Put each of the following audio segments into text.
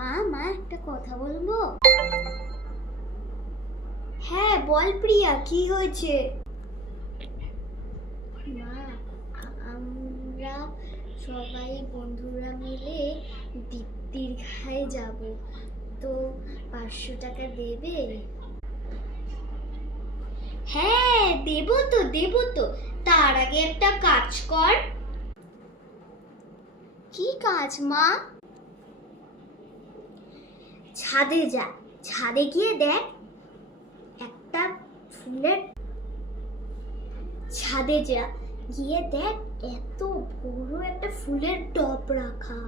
মা মা একটা কথা বলবো? হ্যাঁ বল প্রিয়া, কি হয়েছে? মা আমরা সবাই বন্ধুরা মিলে দীপ্তির ঘায়ে যাব, তো 500 টাকা দেবে? হ্যাঁ দেব তো। তার আগে একটা কাজ কর। কি কাজ মা? ছাদে যা, ছাদে গিয়ে দেখ একটা ফুলের, ছাদে যা গিয়ে দেখ এত বড় একটা ফুলের টব রাখা।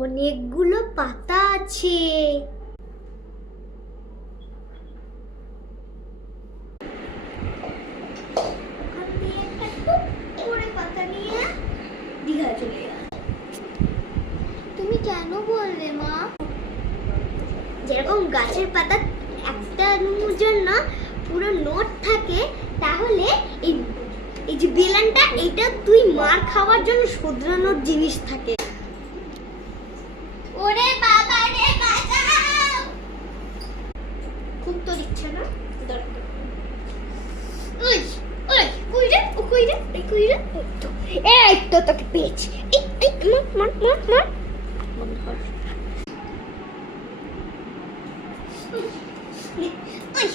অনেকগুলো পাতা আছে। ওখান দিয়ে একটা টুক করে পাতা নিয়ে দীঘা চলে যা। তুমি কেন বললে মা? যেরকম গাছের পাতা একটা জন্য পুরো নোট থাকে, তাহলে এই যে বেলানটা, এটা তুই মার খাওয়ার জন্য শোধরানোর জিনিস থাকে। ওরে বাবা রে, বাঁচাও! খুব তো দিচ্ছে না, দরকার। ওই ওই কই রে, এই তো তোকে পেয়েছি। এই মার। ওই